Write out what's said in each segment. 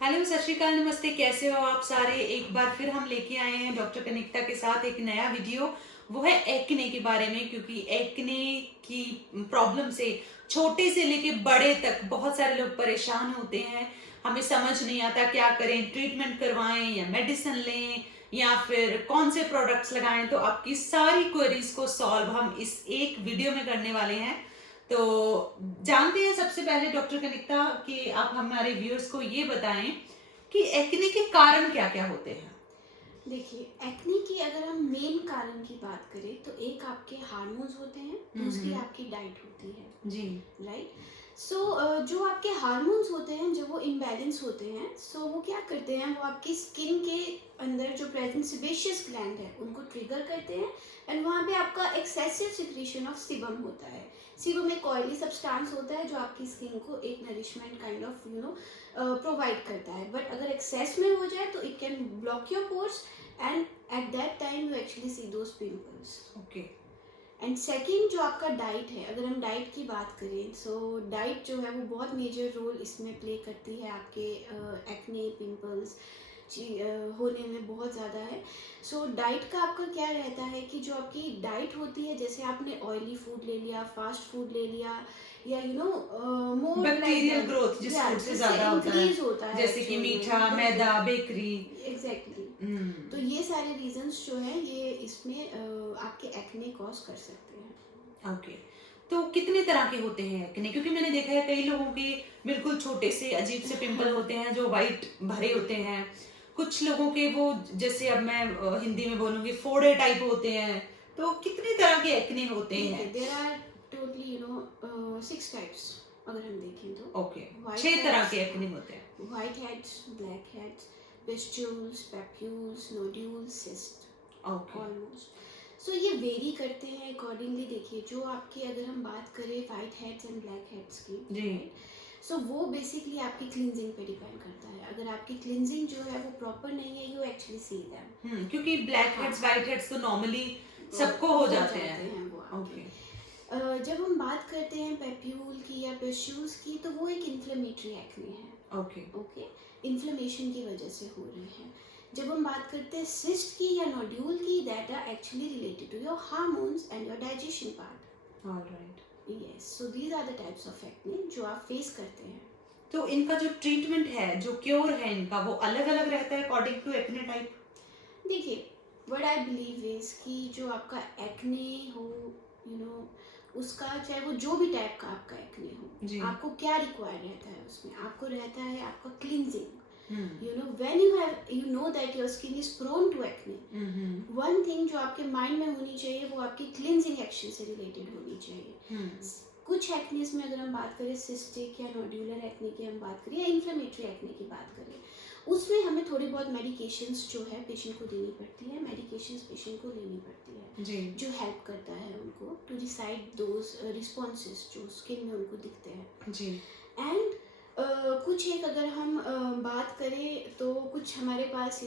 Hello, सत श्री अकाल, नमस्ते। कैसे हो आप सारे? एक बार फिर हम लेके आए हैं डॉक्टर कनिक्ता के साथ एक नया वीडियो। वो है एक्ने के बारे में, क्योंकि एक्ने की प्रॉब्लम से छोटे से लेके बड़े तक बहुत सारे लोग परेशान होते हैं। हमें समझ नहीं आता क्या करें, ट्रीटमेंट करवाएं या मेडिसिन लें या फिर कौन से प्रोडक्ट्स लगाएं। तो आपकी सारी क्वेरीज को सॉल्व हम इस एक वीडियो में करने वाले हैं। तो जानते हैं सबसे पहले डॉक्टर कनिक्ता कि आप हमारे व्यूअर्स को ये बताएं कि एक्ने के कारण क्या क्या होते हैं। देखिए, एक्ने की अगर हम मेन कारण की बात करें तो एक आपके हार्मोन्स होते हैं, दूसरी हम्म। आपकी डाइट होती है। जी। राइट। सो जो आपके हार्मोन्स होते हैं जब वो इम्बैलेंस होते हैं, सो वो क्या करते हैं, वो आपकी स्किन के अंदर जो प्रेजेंट सेबेशियस ग्लैंड है उनको ट्रिगर करते हैं। एंड वहाँ पे आपका एक्सेसिव सिक्रीशन ऑफ सीबम होता है। सीबम एक ऑयली सब्सटेंस होता है जो आपकी स्किन को एक नरिशमेंट काइंड ऑफ प्रोवाइड करता है। बट अगर एक्सेस में हो जाए तो it can block your pores, and at that time you actually see those pimples. Okay. And second जो आपका डाइट है, अगर हम डाइट की बात करें, सो डाइट जो है वो बहुत मेजर रोल इसमें प्ले करती है आपके एक्ने पिंपल्स होने में बहुत ज़्यादा है। सो डाइट का आपका क्या रहता है कि जो आपकी डाइट होती है, जैसे आपने ऑयली फूड ले लिया, फास्ट फूड ले लिया, या मोर लाइक बैक्टीरियल ग्रोथ जिस या फूड से जिससे ज्यादा होता है, इंक्रीज होता है जैसे कि एक्चुअल मीठा, में, मैदा, बिल्कुल बेकरी। एग्जैक्टली। तो हम्म। ये सारे रीजंस जो है ये इसमें आपके एक्ने कॉज कर सकते हैं। ओके। तो कितने तरह के होते हैं एक्ने? क्योंकि मैंने देखा है कई लोगों के बिल्कुल छोटे से अजीब से पिंपल होते हैं जो वाइट भरे होते हैं। कुछ लोगों के वो, जैसे अब मैं हिंदी में बोलूंगी, फोड़े टाइप होते हैं। तो कितने तरह के एक्ने होते देखिए, हैं? देर आर टोटली 6 टाइप्स अगर हम देखें तो। ओके। वाइट 6 तरह हेड्स, के एक्ने होते हैं। White heads, black heads, pustules, papules, nodules, cyst, okay. Almost. So ये वेरी करते हैं अकॉर्डिंगली। देखिए, जो आपकी अगर हम बात करें white heads and black heads की, जी। राइट, सो वो बेसिकली आपकी क्लिनजिंग पे डिपेंड करता है। अगर आपकी क्लिनजिंग जो है वो प्रॉपर नहीं है, यू एक्चुअली सी दैम। क्योंकि ब्लैक हाँ, हेड्स वाइट हेड्स तो नॉर्मली सबको हो हो जाते जाते हैं। हैं वो आपके। ओके। जब हम बात करते हैं पेप्यूल की या पिस्टुल्स की, तो वो एक इन्फ्लेमेटरी एक्ने है। ओके। ओके, इन्फ्लेमेशन की वजह से हो रहे हैं। जब हम बात करते हैं सिस्ट की या नोड्यूल की, that are actually related to your hormones and your digestion part. Alright. Yes, so these are the types of acne जो आप फेस करते हैं। तो इनका जो ट्रीटमेंट है, जो क्योर है इनका, वो अलग अलग रहता है अकॉर्डिंग टू एक्ने टाइप। देखिए, व्हाट आई बिलीव इज कि जो आपका एक्ने हो, यू नो उसका चाहे वो जो भी टाइप का आपका एक्ने जी। हो, आपको क्या रिक्वायर रहता है उसमें? आपको रहता है आपका cleansing. Hmm. When you know that your skin is prone to acne, one thing जो आपके माइंड में होनी चाहिए वो आपकी क्लिनजिंग एक्शन से रिलेटेड होनी चाहिए। कुछ एक्नेस में अगर हम बात करें, सिस्टिक या नोड्यूलर एक्ने की हम बात करें, या इन्फ्लेमेटरी एक्ने की बात करें, उसमें हमें थोड़ी बहुत मेडिकेशंस जो है पेशेंट को देनी पड़ती है। मेडिकेशंस पेशेंट को लेनी पड़ती है जी। जो हेल्प करता है उनको टू डिसाइड दोज रिस्पॉन्सेज जो स्किन में उनको दिखते हैं। जी। एंड कुछ एक अगर हम बात करें तो कुछ हमारे पास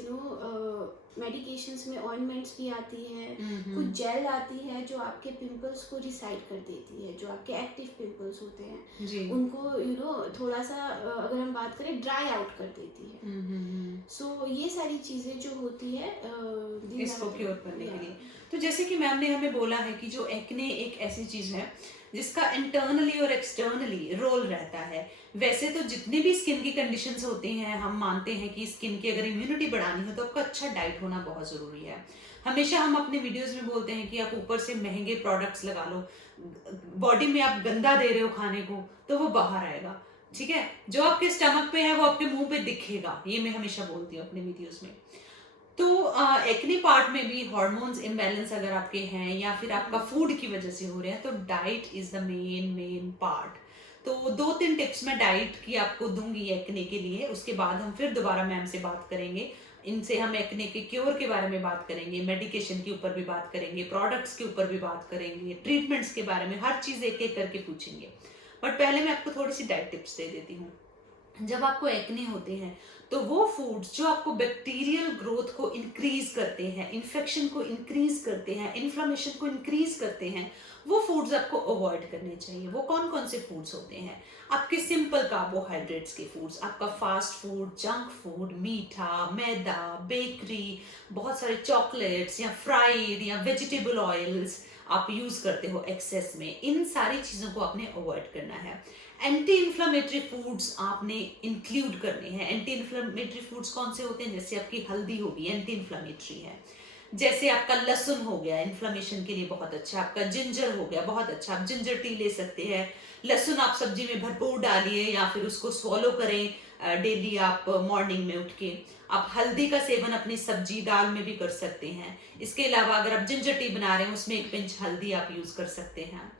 मेडिकेशंस में ऑइंटमेंट्स भी आती है, कुछ जेल आती है जो आपके पिंपल्स को रिसाइड कर देती है। जो आपके एक्टिव पिंपल्स होते हैं जी। उनको थोड़ा सा अगर हम बात करें ड्राई आउट कर देती है। सो ये सारी चीज़ें जो होती है इसको क्योर करने के लिए। तो जैसे कि मैम ने हमें बोला है कि जो एक्ने एक ऐसी चीज है जिसका इंटरनली और एक्सटर्नली रोल रहता है। वैसे तो जितनी भी स्किन की कंडीशंस होती हैं, हम मानते हैं कि स्किन की अगर इम्यूनिटी बढ़ानी हो तो आपका अच्छा डाइट होना बहुत जरूरी है। हमेशा हम अपने वीडियोस में बोलते हैं कि आप ऊपर से महंगे प्रोडक्ट्स लगा लो, बॉडी में आप गंदा दे रहे हो खाने को तो वो बाहर आएगा। ठीक है, जो आपके स्टमक पे है वो आपके मुंह पे दिखेगा, ये मैं हमेशा बोलती हूँ अपने वीडियोस में। तो एक्ने पार्ट में भी हार्मोन्स इम्बैलेंस अगर आपके हैं या फिर आपका फूड की वजह से हो रहे हैं, तो diet is the main part. तो 2-3 टिप्स मैं डाइट की आपको दूंगी एक्ने के लिए, उसके बाद हम फिर दोबारा मैम से बात करेंगे। इनसे हम एक्ने के क्योर के बारे में बात करेंगे, मेडिकेशन के ऊपर भी बात करेंगे, प्रोडक्ट्स के ऊपर भी बात करेंगे, ट्रीटमेंट्स के बारे में, हर चीज एक एक करके पूछेंगे। बट पहले मैं आपको थोड़ी सी डाइट टिप्स दे देती हूँ। जब आपको एक्ने होते हैं तो वो फूड्स जो आपको बैक्टीरियल ग्रोथ को इंक्रीज करते हैं, इन्फेक्शन को इंक्रीज करते हैं, इन्फ्लेमेशन को इंक्रीज करते हैं, वो फूड्स आपको अवॉइड करने चाहिए। वो कौन कौन से फूड्स होते हैं? आपके सिंपल कार्बोहाइड्रेट्स के फूड्स, आपका फास्ट फूड, जंक फूड, मीठा, मैदा, बेकरी, बहुत सारे चॉकलेट्स या फ्राइड या वेजिटेबल ऑयल्स आप यूज करते हो एक्सेस में, इन सारी चीजों को आपने अवॉइड करना है। एंटी इन्फ्लामेटरी फूड्स आपने इंक्लूड करने हैं। एंटी इन्फ्लामेटरी फूड्स कौन से होते हैं? जैसे आपकी हल्दी होगी, एंटी इन्फ्लामेटरी है। जैसे आपका लहसुन हो गया, इन्फ्लामेशन के लिए बहुत अच्छा। आपका जिंजर हो गया, बहुत अच्छा, आप जिंजर टी ले सकते हैं। लहसुन आप सब्जी में भरपूर डालिए या फिर उसको स्वॉलो करें डेली आप मॉर्निंग में उठ के। आप हल्दी का सेवन अपनी सब्जी दाल में भी कर सकते हैं। इसके अलावा अगर आप जिंजर टी बना रहे हैं उसमें एक पिंच हल्दी आप यूज कर सकते हैं।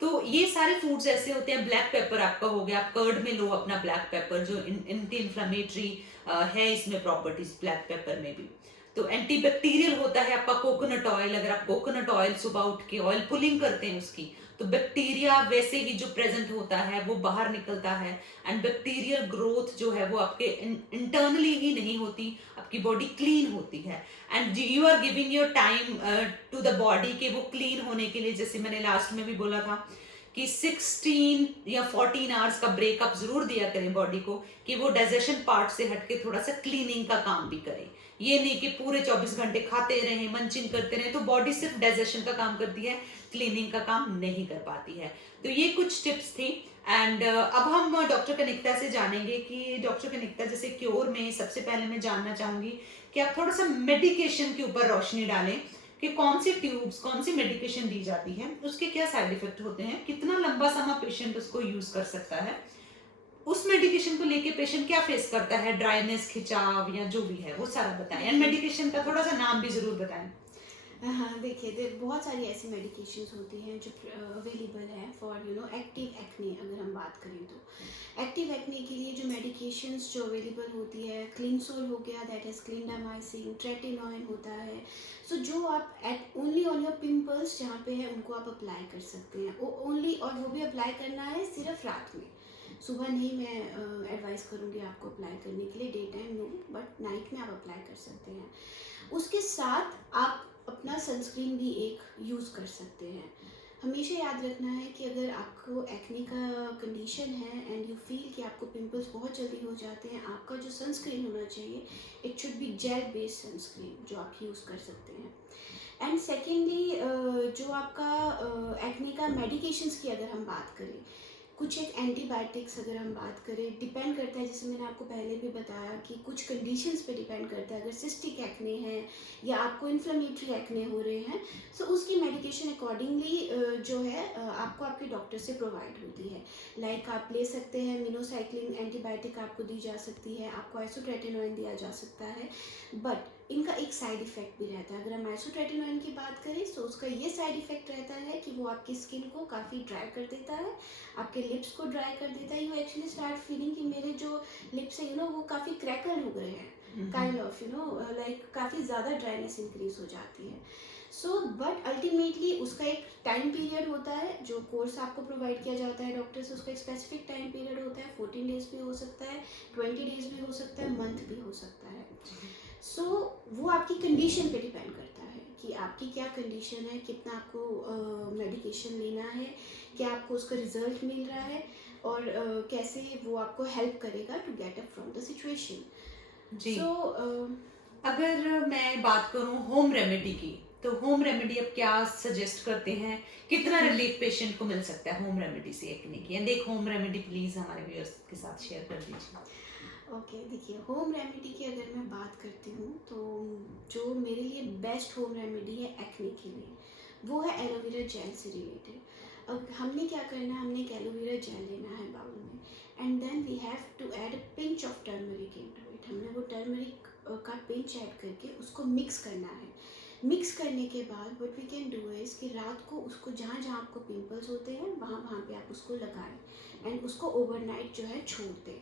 तो ये सारे फूड्स ऐसे होते हैं। ब्लैक पेपर आपका हो गया, आप कर्ड में लो अपना ब्लैक पेपर, जो एंटी इन्फ्लामेटरी है इसमें प्रॉपर्टीज ब्लैक पेपर में भी। तो एंटी बैक्टीरियल होता है आपका कोकोनट ऑयल। अगर आप कोकोनट ऑयल सुबह उठ के ऑयल पुलिंग करते हैं उसकी, तो बैक्टीरिया वैसे ही जो प्रेजेंट होता है वो बाहर निकलता है। एंड बैक्टीरियल ग्रोथ जो है वो आपके इंटरनली ही नहीं होती, आपकी बॉडी क्लीन होती है। And you are giving your time to the body के वो क्लीन होने के लिए। जैसे मैंने लास्ट में भी बोला था कि 16 या 14 आवर्स का ब्रेकअप जरूर दिया करें बॉडी को, कि वो डाइजेशन पार्ट से हटके थोड़ा सा क्लीनिंग का काम भी करें। ये नहीं कि पूरे 24 घंटे खाते रहें, मंचिंग करते रहें, तो बॉडी सिर्फ डाइजेशन का काम करती है, क्लीनिंग का काम नहीं कर पाती है। तो ये कुछ टिप्स थी। एंड अब हम डॉक्टर कनिक्ता से जानेंगे कि डॉक्टर कनिक्ता, जैसे क्योर में सबसे पहले मैं जानना चाहूंगी कि आप थोड़ा सा मेडिकेशन के ऊपर रोशनी डालें कि कौन सी ट्यूब्स, कौन सी मेडिकेशन दी जाती है, उसके क्या साइड इफेक्ट होते हैं, कितना लंबा समय पेशेंट उसको यूज कर सकता है, उस मेडिकेशन को लेके पेशेंट क्या फेस करता है, ड्राइनेस, खिंचाव या जो भी है वो सारा बताएं। एंड मेडिकेशन का थोड़ा सा नाम भी जरूर बताएं। हाँ, देखिए बहुत सारी ऐसी मेडिकेशंस होती हैं जो अवेलेबल हैं फॉर एक्टिव एक्ने। अगर हम बात करें तो एक्टिव एक्ने के लिए जो मेडिकेशंस जो अवेलेबल होती है, क्लिनसोल हो गया, दैट इज क्लिंडामाइसिन, ट्रेटिनोइन होता है। सो जो आप at only on your pimples जहाँ पे है उनको आप अप्लाई कर सकते हैं, वो ओनली, और वो भी अप्लाई करना है सिर्फ रात में, सुबह नहीं। मैं एडवाइस करूँगी आपको अप्लाई करने के लिए, day time no, but night में आप अप्लाई कर सकते हैं। उसके साथ आप अपना सनस्क्रीन भी एक यूज़ कर सकते हैं। हमेशा याद रखना है कि अगर आपको एक्ने का कंडीशन है एंड यू फील कि आपको पिंपल्स बहुत जल्दी हो जाते हैं, आपका जो सनस्क्रीन होना चाहिए, it should be gel based sunscreen जो आप यूज़ कर सकते हैं। एंड सेकेंडली जो आपका एक्ने का मेडिकेशंस की अगर हम बात करें, कुछ एक एंटीबायोटिक्स अगर हम बात करें, डिपेंड करता है, जैसे मैंने आपको पहले भी बताया कि कुछ कंडीशंस पे डिपेंड करता है। अगर सिस्टिक एक्ने है या आपको इन्फ्लेमेटरी एक्ने हो रहे हैं, सो उसकी मेडिकेशन अकॉर्डिंगली जो है आपको आपके डॉक्टर से प्रोवाइड होती है। लाइक आप ले सकते हैं मिनोसाइक्लिन एंटीबायोटिक आपको दी जा सकती है, आपको आइसोट्रेटिनोइन दिया जा सकता है, बट इनका एक साइड इफ़ेक्ट भी रहता है। अगर हम आइसोट्रेटिनोइन की बात करें तो उसका ये साइड इफ़ेक्ट रहता है कि वो आपकी स्किन को काफ़ी ड्राई कर देता है, आपके लिप्स को ड्राई कर देता है। यू एक्चुअली स्टार्ट फीलिंग कि मेरे जो लिप्स है वो काफ़ी क्रैकल हो गए हैं, काइंड ऑफ लाइक काफ़ी ज़्यादा ड्राइनेस इंक्रीज हो जाती है। सो बट अल्टीमेटली उसका एक टाइम पीरियड होता है, जो कोर्स आपको प्रोवाइड किया जाता है डॉक्टर से, उसका एक स्पेसिफिक टाइम पीरियड होता है। 14 डेज भी हो सकता है, 20 डेज भी हो सकता है, मंथ भी हो सकता है। सो वो आपकी कंडीशन पे डिपेंड करता है कि आपकी क्या कंडीशन है, कितना आपको मेडिकेशन लेना है, क्या आपको उसका रिजल्ट मिल रहा है, और कैसे वो आपको हेल्प करेगा to get up from the situation. जी। सो अगर मैं बात करूं होम रेमेडी की, तो होम रेमेडी अब क्या सजेस्ट करते हैं, कितना रिलीफ पेशेंट को मिल सकता है होम रेमेडी से एक्ने की? एंड एक होम रेमेडी प्लीज हमारे व्यूअर्स के साथ शेयर कर दीजिए। ओके, देखिए होम रेमेडी की अगर मैं बात करती हूँ तो जो मेरे लिए बेस्ट होम रेमेडी है एक्ने के लिए, वो है एलोवेरा जेल से रिलेटेड। अब हमने क्या करना है, हमने एक एलोवेरा जेल लेना है बाउल में, and then we have to add a pinch of turmeric into it. हमने वो टर्मरिक का पिंच ऐड करके उसको मिक्स करना है। मिक्स करने के बाद what we can do is कि रात को उसको जहाँ जहाँ आपको पिंपल्स होते हैं वहाँ वहाँ पे आप उसको लगाएं एंड उसको ओवरनाइट जो है छोड़ दें।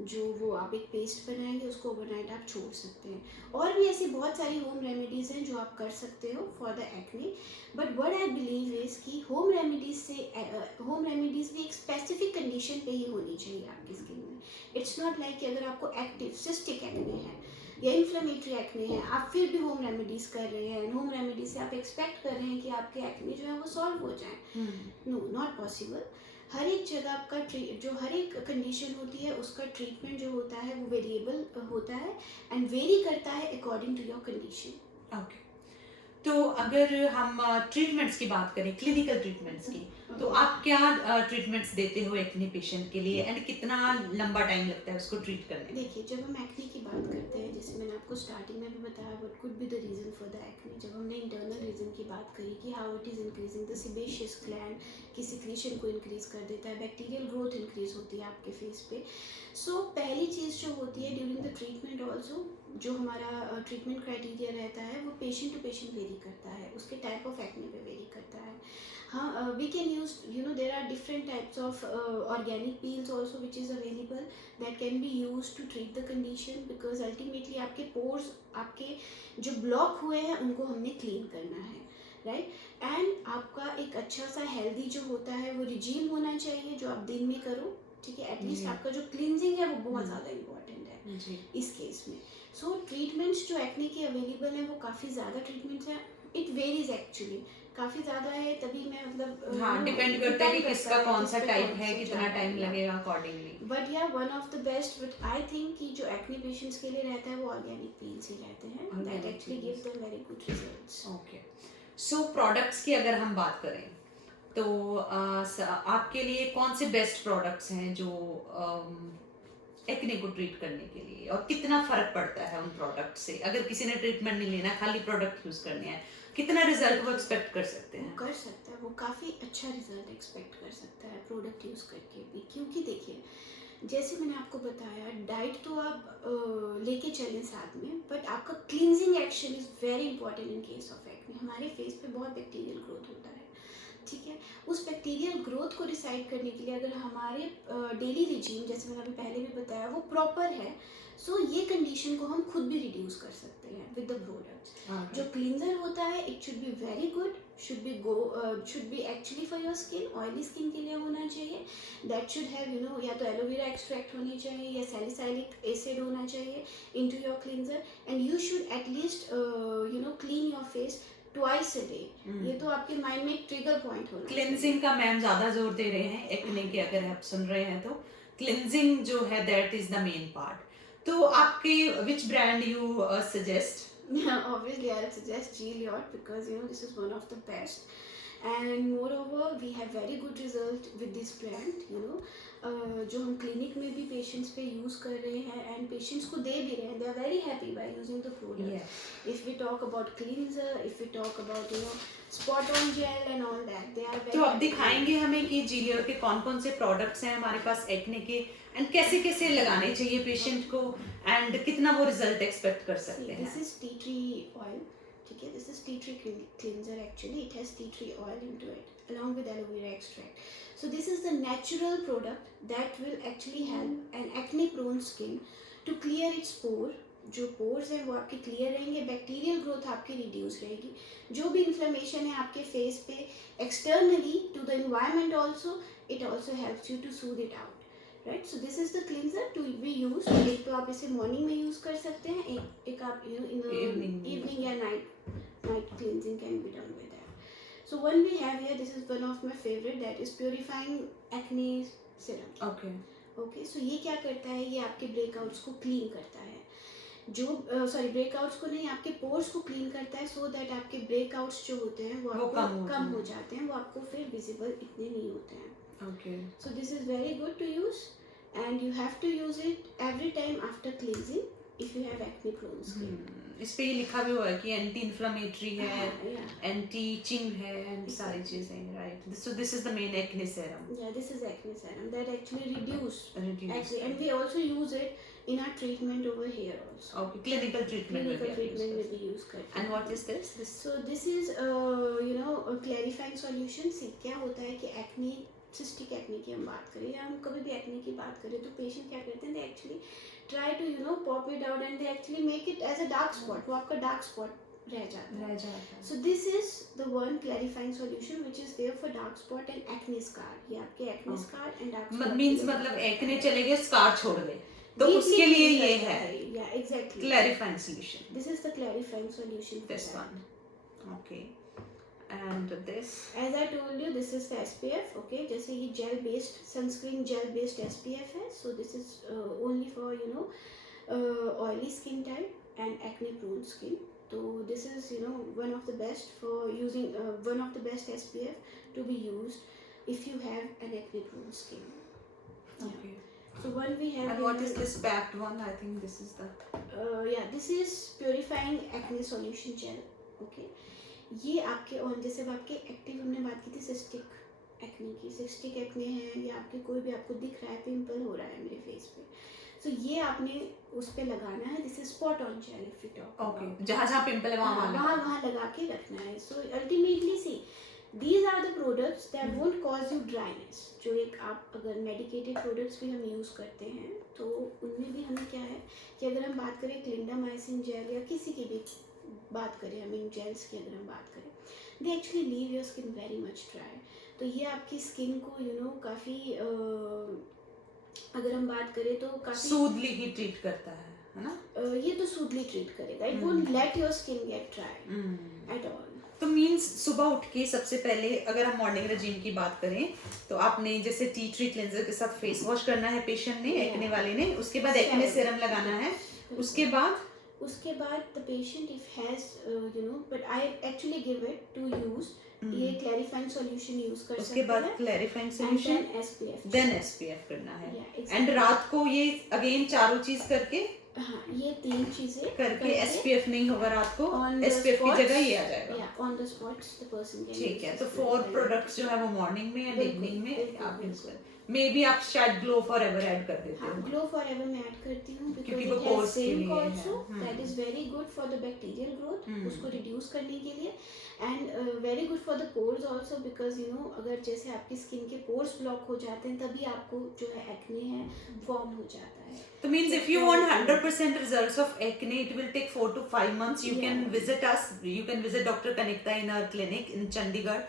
जो वो आप एक पेस्ट बनाएंगे उसको ओवरनाइट आप छोड़ सकते हैं। और भी ऐसी बहुत सारी होम रेमेडीज़ हैं जो आप कर सकते हो for the acne, but what I believe is कि होम रेमेडीज़ भी एक स्पेसिफिक कंडीशन पे ही होनी चाहिए आपकी स्किन में। इट इट्स नॉट लाइक कि अगर आपको एक्टिव सिस्टिक एक्ने है या इन्फ्लेमेटरी एक्ने है, आप फिर भी होम रेमेडीज कर रहे हैं, होम रेमेडी से आप एक्सपेक्ट कर रहे हैं कि आपके एक्ने जो है वो सॉल्व हो जाए। No, not possible. हर एक जगह आपका जो हर एक कंडीशन होती है उसका ट्रीटमेंट जो होता है वो वेरिएबल होता है एंड वेरी करता है according to your condition. Okay, तो अगर हम ट्रीटमेंट्स की बात करें, क्लिनिकल ट्रीटमेंट्स की, तो आप क्या ट्रीटमेंट्स देते हो एक्ने पेशेंट के लिए एंड कितना लंबा टाइम लगता है उसको ट्रीट करने में? देखिए, जब हम एक्ने की बात करते हैं, जैसे मैंने आपको स्टार्टिंग में भी बताया what could be the reason for the acne, जब हमने इंटरनल रीज़न की बात करी कि how it is increasing the sebaceous gland की सिक्रीशन को इंक्रीज कर देता है, बैक्टीरियल ग्रोथ इंक्रीज होती है आपके फेस पे। सो पहली चीज़ जो होती है ड्यूरिंग द ट्रीटमेंट ऑल्सो, जो हमारा ट्रीटमेंट क्राइटेरिया रहता है वो पेशेंट टू पेशेंट वेरी करता है, उसके टाइप ऑफ एक्ने पे वेरी करता है। हाँ, we can use, you know, there are different types of organic peels also which is available that can be use to treat the condition, because ultimately आपके pores, आपके जो block हुए हैं उनको हमने क्लीन करना है, राइट। एंड आपका एक अच्छा सा हेल्दी जो होता है वो रिजीम होना चाहिए जो आप दिन में करो, ठीक है। एटलीस्ट आपका जो क्लींजिंग है वो बहुत ज़्यादा इंपॉर्टेंट है इस केस में। सो ट्रीटमेंट्स जो एक्ने के अवेलेबल हैं वो काफ़ी ज़्यादा ट्रीटमेंट्स हैं, इट वेरीज एक्चुअली, काफ़ी ज़्यादा है तभी मैं मतलब हाँ, डिपेंड करता है कि किसका कौन सा टाइप है, कितना टाइम लगेगा अकॉर्डिंगली। बट या one of the best, but I think कि जो एक्ने पेशेंट्स के लिए रहता है वो ऑर्गेनिक पील्स ही रहते हैं, that actually gives them very good results. Okay, so products की अगर हम बात करें तो आपके लिए कौन से बेस्ट प्रोडक्ट्स हैं जो एक्ने को ट्रीट करने के लिए, और कितना फर्क पड़ता है उन प्रोडक्ट से? अगर किसी ने ट्रीटमेंट नहीं लेना, खाली प्रोडक्ट यूज करने हैं, कितना रिजल्ट वो एक्सपेक्ट कर सकते हैं? कर सकता है, वो काफ़ी अच्छा रिजल्ट एक्सपेक्ट कर सकता है प्रोडक्ट यूज़ करके भी, क्योंकि देखिए जैसे मैंने आपको बताया डाइट तो आप लेके चलें साथ में, बट आपका cleansing action is very important in case of acne. हमारे फेस पे बहुत बैक्टीरियल ग्रोथ होता है, ठीक है। उस बैक्टीरियल ग्रोथ को डिसाइड करने के लिए अगर हमारे डेली रिजीम, जैसे मैंने अभी पहले भी बताया, वो प्रॉपर है, सो ये कंडीशन को हम खुद भी रिड्यूस कर सकते हैं विद द प्रोडक्ट्स। जो क्लींजर होता है it should be very good, should be actually for your skin, oily skin के लिए होना चाहिए। That should have, you know, या तो एलोवेरा एक्सट्रैक्ट होनी चाहिए या सैलिसाइलिक एसिड होना चाहिए into your cleanser, and you should at least you know clean your face twice a day. ये तो आपके माइंड में एक ट्रिगर पॉइंट होना। क्लिनजिंग का मैम ज्यादा जोर दे रहे हैं एक्ने के, अगर आप सुन रहे हैं तो क्लिनजिंग जो है that is the main part. तो आपके which brand you suggest? Obviously, I'll suggest Gilead because you know this is one of the best, and moreover we have very good result with this brand. You know, जो हम clinic में भी patients पे use कर रहे हैं and patients को दे भी रहे हैं, they are very happy by using the product. If we talk about cleanser, if we talk about you know spot on gel and all that, they are very. तो आप दिखाएंगे हमें कि जीलियर के कौन कौन से प्रोडक्ट्स हैं हमारे पास एक्ने के, एंड कैसे कैसे लगाने चाहिए पेशेंट को, एंड कितना वो रिजल्ट एक्सपेक्ट कर सकते हैं? This is tea tree oil, ठीक है। This is tea tree cleanser, actually it has tea tree oil into it along with aloe vera extract. So this is the natural product that will actually help an acne prone skin to clear its pore. जो pores हैं वो आपके clear रहेंगे, bacterial growth आपकी reduce रहेगी, जो भी inflammation है आपके फेस पे externally to the environment also, it also helps you to soothe it out, right. So this is the cleanser to be use. एक तो आप इसे मॉर्निंग में यूज कर सकते हैं, एक आप यू नो इन इवनिंग या night cleansing can be done with that. So one we have here, this is one of my favorite, that is purifying acne serum. Okay, so ये क्या करता है, ये आपके ब्रेकआउट्स को क्लीन करता है, जो सॉरी ब्रेकआउट्स को नहीं, आपके पोर्स को क्लीन करता है, सो दैट आपके ब्रेकआउट्स जो होते हैं वो आपको कम हो जाते हैं, वो आपको फिर विजिबल इतने नहीं होते हैं। Okay, so this is very good to use and you have to use it every time after cleansing if you have acne prone skin. इस पे ये लिखा भी हुआ है कि एंटी इन्फ्लेमेटरी है, एंटी इचिंग है, एंड सारी चीजें, right. So this is the main acne serum. Yeah, this is acne serum that actually reduce acne, and we also use it in our treatment over here also. Okay, clinical treatment में भी use करते हैं। And what is this? So this is you know a clarifying solution। See क्या होता है कि acne, cystic acne की हम बात करें या हम कभी भी acne की बात करें तो पेशेंट क्या करते हैं, they actually try to you know pop it out and they actually make it as a dark spot, वो आपका dark spot रह जाता है। So this is the one clarifying solution which is there for dark spot and acne scar। ये आपके acne scar and dark spot means मतलब acne चले गए, scar छोड़ गए, तो Deeply उसके लिए clean ये करता है Yeah, exactly. Clarifying solution, This is the clarifying solution for this that. One, okay, and this, As I told you, this is SPF. Okay, जैसे ये gel based sunscreen gel based SPF है. So this is only for oily skin type and acne prone skin. So this is one of the best for using one of the best SPF to be used if you have an acne prone skin. Okay, So one we have. and what is this packed one? I think this is the, Yeah, this is purifying acne solution gel. Okay, ये आपके on जैसे अब आपके active हमने बात की थी cystic acne की, सिस्टिक एक्ने है या आपके कोई भी आपको दिख रहा है पिंपल हो रहा है मेरे फेस पे, तो ये आपने उस पे लगाना है. This is spot on gel if you talk. Okay, जहाँ जहाँ पिंपल है वहाँ वहाँ लगा के रखना है. So ultimately see these are the products that won't cause you dryness. जो एक आप अगर मेडिकेटेड प्रोडक्ट्स भी हम यूज़ करते हैं तो उनमें भी हमें क्या है कि अगर हम बात करें क्लिंडामाइसिन जेल या किसी की भी बात करें, हम इन जेल्स की अगर हम बात करें, they actually leave your skin very much dry. तो ये आपकी स्किन को काफ़ी अगर हम बात करें तो काफ़ी सूदली ही ट्रीट करता है ना? ये तो सूदली ट्रीट करेगा. It won't let your skin get dry at all. तो मीन्स सुबह उठ के सबसे पहले अगर हम मॉर्निंग रेजिम की बात करें तो आपने जैसे टी ट्री क्लेंजर के साथ फेस वॉश करना है पेशेंट ने, एक्ने वाले ने, उसके बाद एक्ने सीरम लगाना है, उसके बाद the patient if has but I actually give it to use ये क्लैरिफाइंग सॉल्यूशन यूज कर सकते हैं. उसके बाद क्लैरिफाइंग सॉल्यूशन, देन एसपीएफ करना है. एंड रात को ये अगेन चारों चीज करके, हाँ, ये 3 चीजें करके एसपीएफ नहीं होगा रात को, एसपीएफ की जगह ये आ जाएगा. On the spot the person can. ठीक है, तो 4 प्रोडक्ट्स जो है वो मॉर्निंग में एंड इवनिंग में आप यूज करें. मे बी आप शायद ग्लो फॉरएवर ऐड कर देते हो. ग्लो फॉरएवर मैं ऐड करती हूँ क्योंकि बिकॉज़ वो इट हैज pores के लिए जिंक है. Also that is very good for the bacterial growth, उसको रिड्यूस करने के लिए, and very good for the pores also because अगर जैसे आपकी स्किन के पोर्स ब्लॉक हो जाते हैं तभी आपको जो है एक्ने है फॉर्म हो जाता है. So means if you want 100% results of acne, it will take 4 to 5 months. You can visit us. You can visit Dr. Kanikta in our clinic in Chandigarh.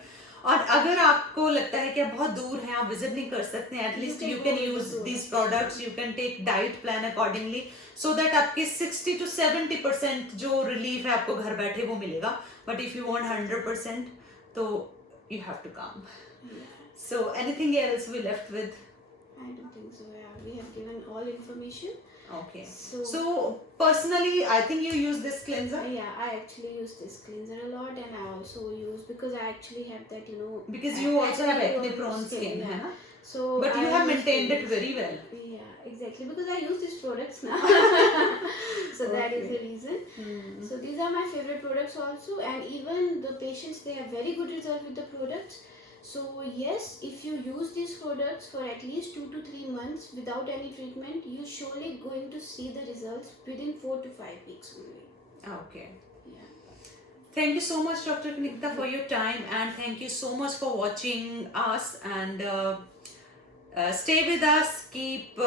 और अगर आपको लगता है कि आप बहुत दूर हैं, आप विजिट नहीं कर सकते, at least you can use these products, you can take diet plan accordingly so that आपके 60 to 70% जो रिलीफ है आपको घर बैठे वो मिलेगा. बट इफ यू वांट 100% तो you have to come. So anything else we left with? I don't think so. Yeah, we have given all information. Okay. So personally, I think you use this cleanser. Yeah, I actually use this cleanser a lot, and I also use because I actually have that because you also have acne prone skin, yeah. है ना? So but you have maintained it very well. Yeah, exactly, because I use these products now. So that is the reason. So these are my favorite products also, and even the patients, they have very good results with the products. So yes, if you use these products for at least 2 to 3 months without any treatment, you're surely going to see the results within 4 to 5 weeks only. Okay. Yeah. Thank you so much, Dr. Kanikta, for your time, and thank you so much for watching us, and stay with us, keep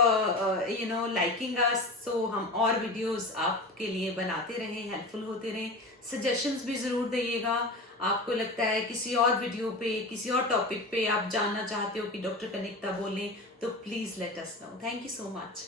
liking us, so हम और videos आपके लिए बनाते रहें, helpful होते रहें. Suggestions भी ज़रूर दीजिएगा. आपको लगता है किसी और वीडियो पे, किसी और टॉपिक पे आप जानना चाहते हो कि डॉक्टर कनिक्ता बोलें, तो please let us know. Thank you so much.